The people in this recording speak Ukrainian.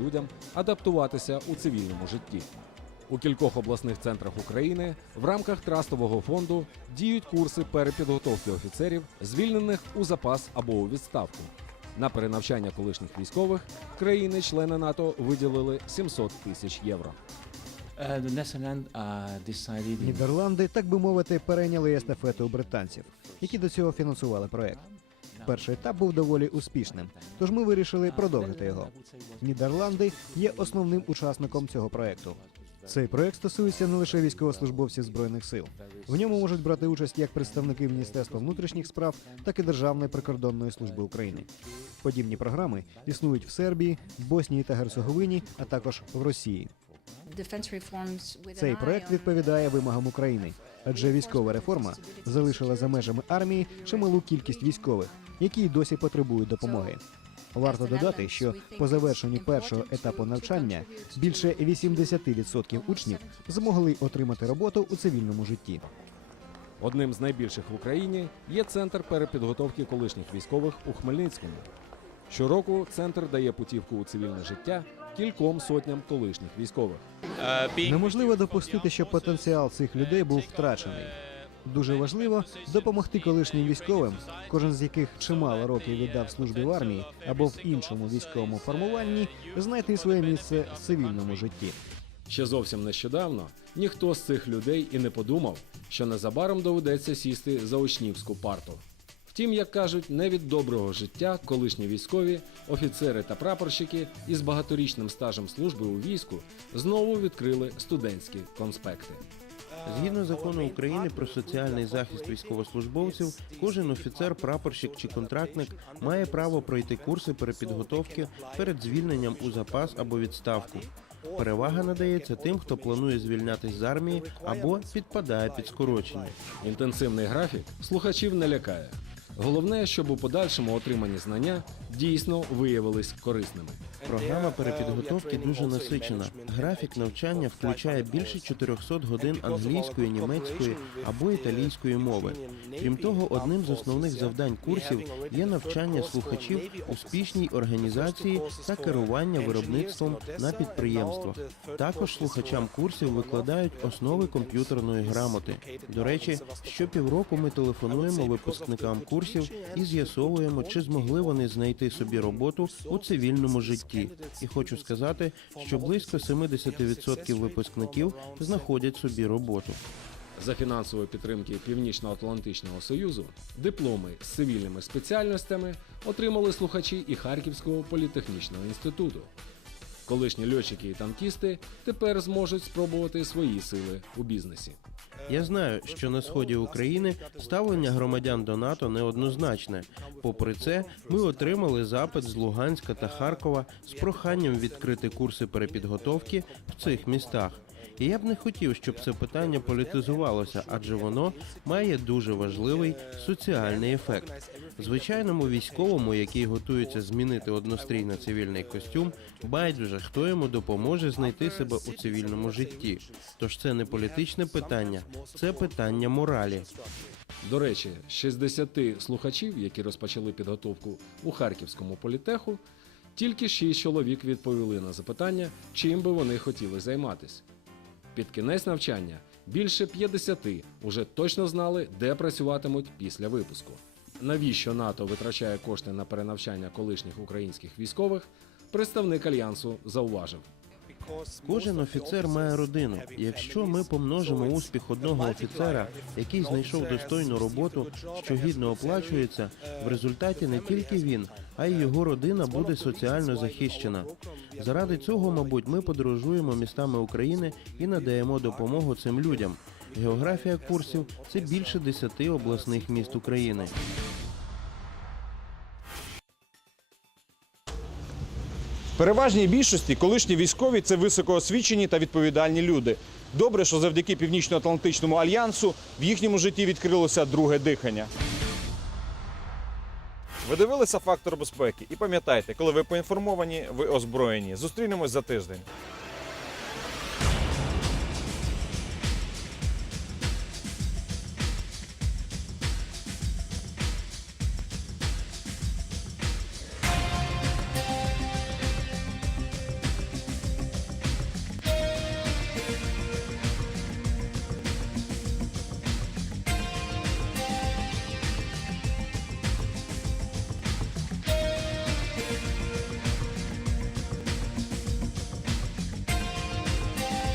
людям адаптуватися у цивільному житті. У кількох обласних центрах України в рамках трастового фонду діють курси перепідготовки офіцерів, звільнених у запас або у відставку. На перенавчання колишніх військових країни-члени НАТО виділили 700 тисяч євро. In Нідерланди, так би мовити, перейняли естафету у британців, які до цього фінансували проект. Перший етап був доволі успішним, тож ми вирішили продовжити його. Нідерланди є основним учасником цього проекту. Цей проект стосується не лише військовослужбовців збройних сил. В ньому можуть брати участь як представники Міністерства внутрішніх справ, так і Державної прикордонної служби України. Подібні програми існують в Сербії, Боснії та Герцеговині, а також в Росії. Цей проект відповідає вимогам України, адже військова реформа залишила за межами армії чималу кількість військових, які й досі потребують допомоги. Варто додати, що по завершенню першого етапу навчання більше 80% учнів змогли отримати роботу у цивільному житті. Одним з найбільших в Україні є центр перепідготовки колишніх військових у Хмельницькому. Щороку центр дає путівку у цивільне життя кільком сотням колишніх військових. Неможливо допустити, щоб потенціал цих людей був втрачений. Дуже важливо допомогти колишнім військовим, кожен з яких чимало років віддав службі в армії або в іншому військовому формуванні, знайти своє місце в цивільному житті. Ще зовсім нещодавно ніхто з цих людей і не подумав, що незабаром доведеться сісти за учнівську парту. Втім, як кажуть, не від доброго життя колишні військові, офіцери та прапорщики із багаторічним стажем служби у війську знову відкрили студентські конспекти. Згідно закону України про соціальний захист військовослужбовців, кожен офіцер, прапорщик чи контрактник має право пройти курси перепідготовки перед звільненням у запас або відставку. Перевага надається тим, хто планує звільнятись з армії або підпадає під скорочення. Інтенсивний графік слухачів не лякає. Головне, щоб у подальшому отримані знання дійсно виявились корисними. Програма перепідготовки дуже насичена. Графік навчання включає більше 400 годин англійської, німецької або італійської мови. Крім того, одним з основних завдань курсів є навчання слухачів успішній організації та керування виробництвом на підприємствах. Також слухачам курсів викладають основи комп'ютерної грамоти. До речі, щопівроку ми телефонуємо випускникам курсів і з'ясовуємо, чи змогли вони знайти собі роботу у цивільному житті. І хочу сказати, що близько 70% випускників знаходять собі роботу. За фінансової підтримки Північно-Атлантичного Союзу дипломи з цивільними спеціальностями отримали слухачі і Харківського політехнічного інституту. Колишні льотчики і танкісти тепер зможуть спробувати свої сили у бізнесі. Я знаю, що на сході України ставлення громадян до НАТО неоднозначне. Попри це, ми отримали запит з Луганська та Харкова з проханням відкрити курси перепідготовки в цих містах. І я б не хотів, щоб це питання політизувалося, адже воно має дуже важливий соціальний ефект. Звичайному військовому, який готується змінити однострій на цивільний костюм, байдуже хто йому допоможе знайти себе у цивільному житті. Тож це не політичне питання, це питання моралі. До речі, з 60 слухачів, які розпочали підготовку у Харківському політеху, тільки 6 чоловік відповіли на запитання, чим би вони хотіли займатися. Під кінець навчання більше 50 уже точно знали, де працюватимуть після випуску. Навіщо НАТО витрачає кошти на перенавчання колишніх українських військових, представник альянсу зауважив. Кожен офіцер має родину. Якщо ми помножимо успіх одного офіцера, який знайшов достойну роботу, що гідно оплачується, в результаті не тільки він, а й його родина буде соціально захищена. Заради цього, мабуть, ми подорожуємо містами України і надаємо допомогу цим людям. Географія курсів це більше 10 обласних міст України. Переважній більшості колишні військові це високоосвічені та відповідальні люди. Добре, що завдяки Північно-Атлантичному альянсу в їхньому житті відкрилося друге дихання. Ви дивилися фактор безпеки і пам'ятайте, коли ви поінформовані, ви озброєні. Зустрінемось за тиждень.